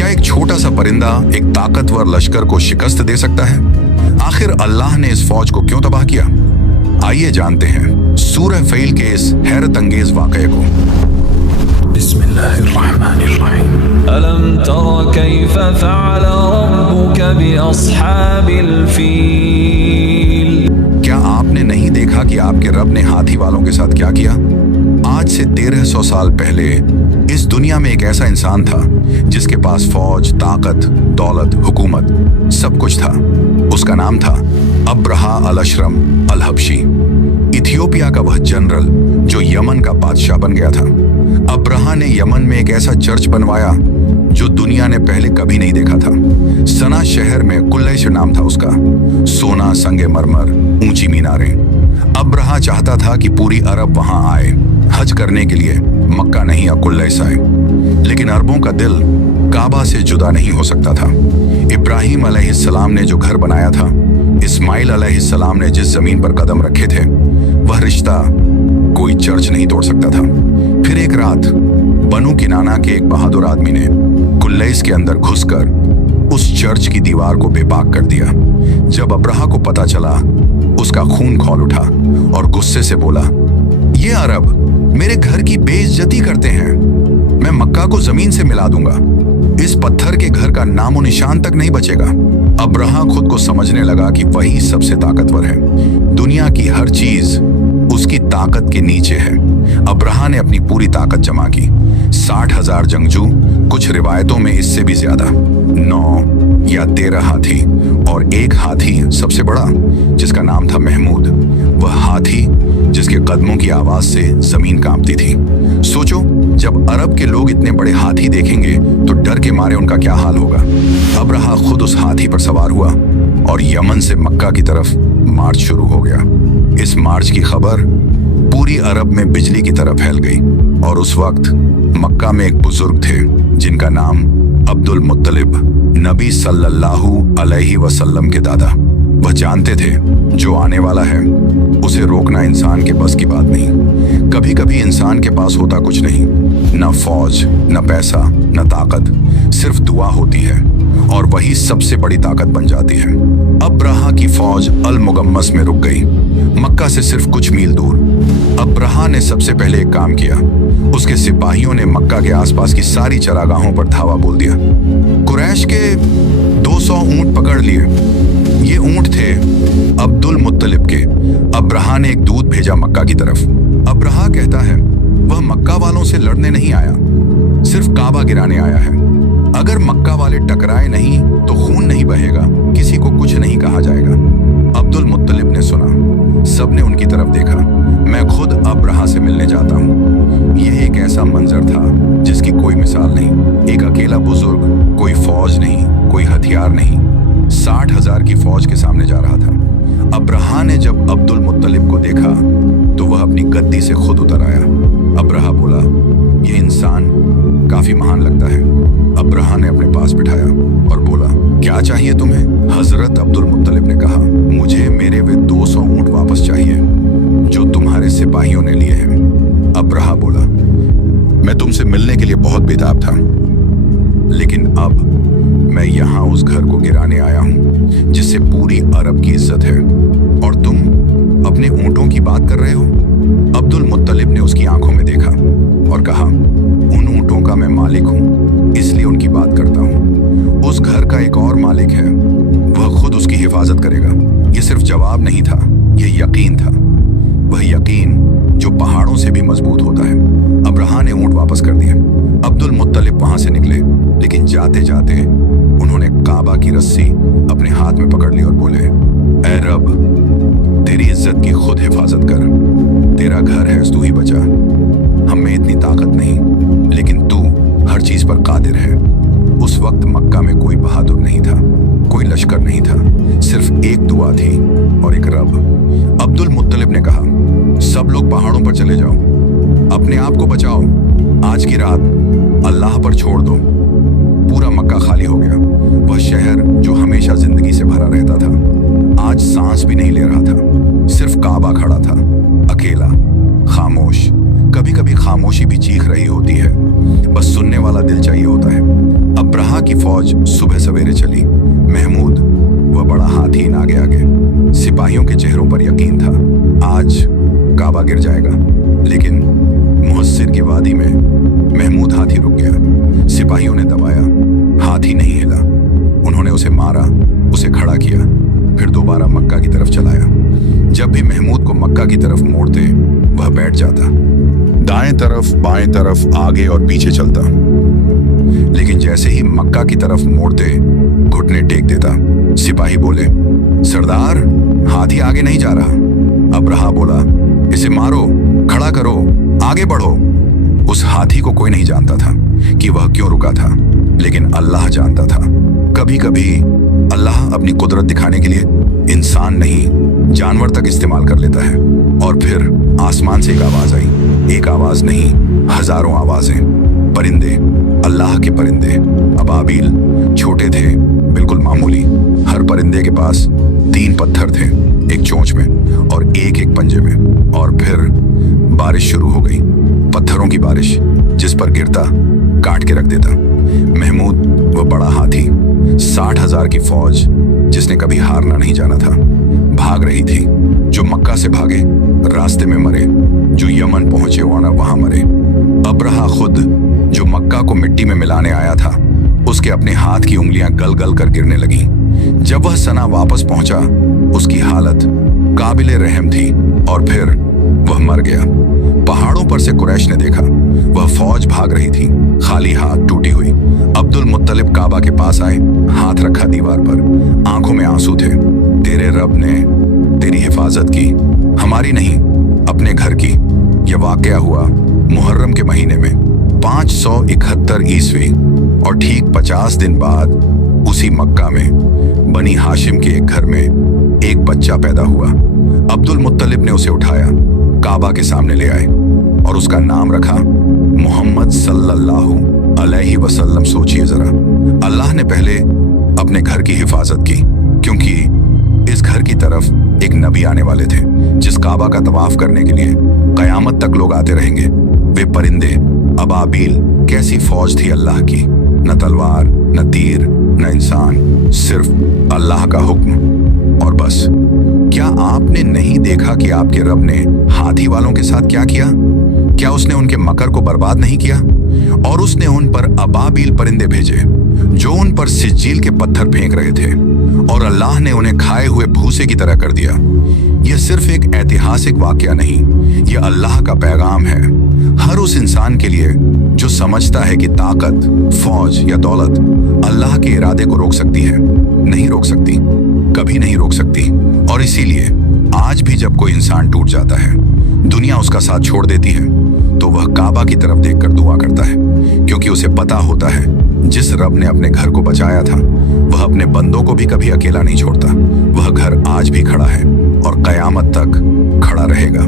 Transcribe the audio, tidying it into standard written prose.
क्या एक छोटा सा परिंदा एक ताकतवर लश्कर को शिकस्त दे सकता है? आखिर अल्लाह ने इस फौज को क्यों तबाह किया? आइए जानते हैं सूरह फ़ील के इस हैरत अंगेज वाक़ये को। बिस्मिल्लाहिर्रहमानिर्रहीम। अलम तरा कैफ फ़अल रब्बुक बिअस्हाबिल फ़ील। क्या आपने नहीं देखा कि आपके रब ने हाथी वालों के साथ क्या किया? आज से 1300 साल पहले इस दुनिया में एक ऐसा इंसान था जिसके पास फौज, ताकत, दौलत, हुकूमत सब कुछ था। उसका नाम था अब्रहा अल-अशरम अल-हबशी। इथियोपिया का वह जनरल जो यमन का बादशाह बन गया था। अब्रहा ने यमन में एक ऐसा चर्च बनवाया जो दुनिया ने पहले कभी नहीं देखा था। सना शहर में कुल्लैश नाम था उसका। सोना, संगे मरमर, ऊंची मीनारें। अब्रहा चाहता था कि पूरी अरब वहां आए हज करने के लिए, मक्का नहीं या कुल्लैश आए। लेकिन अरबों का दिल काबा से जुदा नहीं हो सकता था। इब्राहिम अलैहिस्सलाम ने जो घर बनाया था, इस्माइल अलैहिस्सलाम ने जिस जमीन पर कदम रखे थे, वह रिश्ता कोई चर्च नहीं तोड़ सकता था। फिर एक रात बनु किनाना के एक बहादुर आदमी ने कुल्लैश के अंदर घुसकर उस चर्च की दीवार को बेपाक कर दिया। जब अब्रहा को पता चला, उसका खून खौल उठा और गुस्से से बोला, ये अरब मेरे घर की बेइज्जती करते हैं, मैं मक्का को जमीन से मिला दूंगा। इस पत्थर के घर का नामो निशान तक नहीं बचेगा। अब्रहा खुद को समझने लगा कि वही सबसे ताकतवर है। दुनिया की हर चीज उसकी ताकत के नीचे है। अब्रहा ने अपनी पूरी ताकत जमा की। 60,000 जंगजू, कुछ रिवायतों में इससे भी ज्यादा, 9 या 13 हाथी और एक हाथी सबसे बड़ा जिसका नाम था महमूद। वह हाथी जिसके कदमों की आवाज से जमीन कांपती थी। सोचो, जब अरब के लोग इतने बड़े हाथी देखेंगे तो डर के मारे उनका क्या हाल होगा। अब्रहा खुद उस हाथी पर सवार हुआ और यमन से मक्का की तरफ मार्च शुरू हो गया। इस मार्च की खबर पूरी अरब में बिजली की तरह फैल गई और उस वक्त मक्का में एक बुजुर्ग थे जिनका नाम अब्दुल मुत्तलिब, नबी सल्लल्लाहु अलैहि वसल्लम के दादा। वह जानते थे जो आने वाला है उसे रोकना इंसान के बस की बात नहीं। कभी कभी इंसान के पास होता कुछ नहीं, न फौज, न पैसा, न ताकत, सिर्फ दुआ होती है और वही सबसे बड़ी ताकत बन जाती है। अब्रहा की फौज अल मुगम्मस में रुक गई, मक्का से सिर्फ कुछ मील दूर। अब्रहा ने सबसे पहले एक काम किया। उसके सिपाहियों ने मक्का के आसपास की सारी चरागाहों पर धावा बोल दिया। कुरैश के 200 ऊंट पकड़ लिए। ये ऊंट थे अब्दुल मुत्तलिब के। अब्रहा ने एक दूत भेजा मक्का की तरफ। अब्रहा कहता है वह मक्का वालों से लड़ने नहीं आया, सिर्फ काबा गिराने आया है। अगर मक्का वाले टकराए नहीं तो खून नहीं बहेगा, किसी को कुछ नहीं कहा जाएगा। अब्दुल मुत्तलिब ने सुना, सबने उनकी तरफ देखा। मैं खुद अब्रहा से मिलने जाता हूँ। यह एक ऐसा मंजर था जिसकी कोई मिसाल नहीं। एक अकेला बुजुर्ग, कोई फौज नहीं, कोई हथियार नहीं, 60,000 की फौज के सामने जा रहा था। अब्रहा ने जब अब्दुल मुत्तलिब को देखा तो वह अपनी गद्दी से खुद उतर आया। अब्रहा बोला, यह इंसान काफी महान लगता है। अब्रहा ने अपने पास बिठाया और बोला, क्या चाहिए तुम्हें? हजरत अब्दुल मुत्तलिब ने कहा, मुझे मेरे वे 200 ऊंट वापस चाहिए जो तुम्हारे सिपाहियों ने लिए हैं। अब्रहा बोला, मैं तुमसे मिलने के लिए बहुत बेताब था, लेकिन अब मैं यहाँ उस घर को गिराने आया हूँ जिससे पूरी अरब की इज्जत है, और तुम अपने ऊंटों की बात कर रहे हो। अब्दुल मुत्तलिब ने उसकी आंखों में देखा और कहा, उन ऊंटों का मैं मालिक हूँ, इसलिए उनकी बात करता हूँ। उस घर का एक और मालिक है, वह खुद उसकी हिफाजत करेगा। यह सिर्फ जवाब नहीं था, यह यकीन था। वह यकीन जो पहाड़ों से भी मजबूत होता है। अब्रहा ने ऊंट वापस कर दिए। अब्दुल मुत्तलिब वहां से निकले, लेकिन जाते जाते उन्होंने काबा की रस्सी अपने हाथ में पकड़ ली और बोले, ऐ रब, तेरी इज्जत की खुद हिफाजत कर। तेरा घर है, तू ही बचा। हम में इतनी ताकत नहीं, लेकिन तू हर चीज पर कादिर है। उस वक्त मक्का में कोई बहादुर नहीं था, कोई लश्कर नहीं था, सिर्फ एक दुआ थी और एक रब। अब्दुल मुत्तलिब ने कहा, सब लोग पहाड़ों पर चले जाओ, अपने आप को बचाओ। आज की रात अल्लाह पर छोड़ दो। पूरा मक्का खाली हो गया। वह शहर जो हमेशा जिंदगी से भरा रहता था, आज सांस भी नहीं ले रहा था। सिर्फ काबा खड़ा था, अकेला, खामोश। कभी कभी खामोशी भी चीख रही होती है, बस सुनने वाला दिल चाहिए होता है। अब्राहा की फौज सुबह सवेरे चली। महमूद वह बड़ा हाथी आगे आगे। सिपाहियों के चेहरों पर यकीन था, आज काबा गिर जाएगा। लेकिन मुहस्सिर की वादी में महमूद हाथी रुक गया। सिपाहियों ने दबाया, हाथी नहीं हिला। उन्होंने उसे मारा, उसे खड़ा किया, फिर दोबारा मक्का की तरफ चलाया। जब भी महमूद को मक्का की तरफ मोड़ते, वह बैठ जाता, दाएं तरफ बाएं तरफ आगे और पीछे चलता। लेकिन जैसे ही मक्का की तरफ मोड़ते, घुटने टेक देता। सिपाही बोले, सरदार, हाथी आगे नहीं जा रहा। अब्राहा बोला, इसे मारो, खड़ा करो, आगे बढ़ो। उस हाथी को कोई नहीं जानता था कि वह क्यों रुका था, लेकिन अल्लाह जानता था। कभी कभी अल्लाह अपनी कुदरत दिखाने के लिए इंसान नहीं, जानवर तक इस्तेमाल कर लेता है। और फिर आसमान से एक आवाज आई। एक आवाज नहीं, हजारों आवाजें। परिंदे, अल्लाह के परिंदे, अबाबील, छोटे थे, बिल्कुल मामूली। हर परिंदे के पास 3 पत्थर थे, एक चोंच में और एक पंजे में। और फिर बारिश शुरू हो गई, पत्थरों की बारिश, जिस पर गिरता काट के रख देता। महमूद वह बड़ा हाथी, 60,000 की फौज, जिसने कभी हारना नहीं जाना था, भाग रही थी। जो मक्का से भागे रास्ते में मरे, जो यमन पहुंचे वहां मरे। अब्राहा खुद, जो मक्का को मिट्टी में मिलाने आया था, उसके अपने हाथ की उंगलियां गल गल कर गिरने लगी। जब वह सना वापस पहुंचा, उसकी हालत काबिले रहम थी और फिर वह मर गया। पहाड़ों पर से कुरैश ने देखा, वह फौज भाग रही थी, खाली हाथ, टूटी हुई। अब्दुल मुत्तलिब काबा के पास आए, हाथ रखा दीवार पर, आंखों में आंसू थे। तेरे रब ने तेरी हिफाजत की, हमारी नहीं, अपने घर की। यह वाकया हुआ मुहर्रम के महीने में 571 ईस्वी, और ठीक 50 दिन बाद उसी मक्का में बनी हाशिम के एक घर में एक बच्चा पैदा हुआ। अब्दुल मुत्तलिब ने उसे उठाया, काबा के सामने ले आए और उसका नाम रखा मोहम्मद सल्लल्लाहु अलैहि वसल्लम। सोचिए जरा, अल्लाह ने पहले अपने घर की हिफाजत की, क्योंकि इस घर की तरफ एक नबी आने वाले थे, जिस काबा का तवाफ करने के लिए कयामत तक लोग आते रहेंगे। वे परिंदे, अबाबील, कैसी फौज थी अल्लाह की। न तलवार, न तीर, न इंसान, सिर्फ अल्लाह का हुक्म और बस। क्या आपने नहीं देखा कि आपके रब ने हाथी वालों के साथ क्या किया? क्या उसने उनके मकर को बर्बाद नहीं किया? और उसने उन पर अबाबील परिंदे भेजे, जो उन पर सिज्जील के पत्थर फेंक रहे थे, और अल्लाह ने उन्हें खाए हुए भूसे की तरह कर दिया। यह सिर्फ एक ऐतिहासिक वाकया नहीं, यह अल्लाह का पैगाम है हर उस इंसान के लिए जो समझता है कि ताकत, फौज या दौलत अल्लाह के इरादे को रोक सकती है। नहीं रोक सकती, कभी नहीं रोक सकती। और इसीलिए आज भी जब कोई इंसान टूट जाता है, दुनिया उसका साथ छोड़ देती है, तो वह काबा की तरफ देखकर दुआ करता है, क्योंकि उसे पता होता है जिस रब ने अपने घर को बचाया था, वह अपने बंदों को भी कभी अकेला नहीं छोड़ता। वह घर आज भी खड़ा है और कयामत तक खड़ा रहेगा।